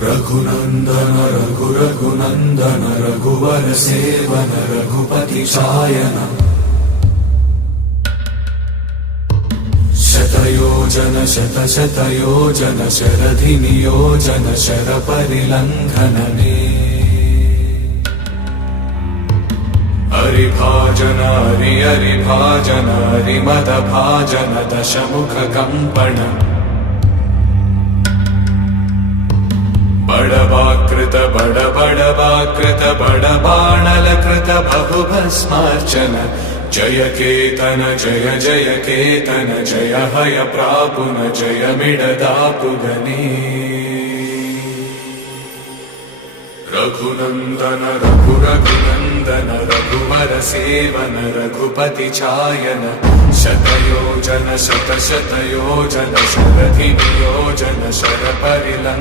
रघुनंदन रघुनंदन रघुवर seven Raghupati चायन शतयोजन शतशतयोजन शरधि नियोजन sir परिलंघनने हरिभाजन हरिभाजन हरिमद भाजन दशमुख कंपन बड़वाकृत बड़वाकृत बड़बाणलकृत बहुभस्मार्चन जय केतन जय जय केतन जय हय प्रापुन जय मिडदापुगने रघुनंदन रघुनंदन रघुवर सेवन रघुपति चायन शतयोजन शतशतयोजन शरधि नियोजन शर परिलंघनने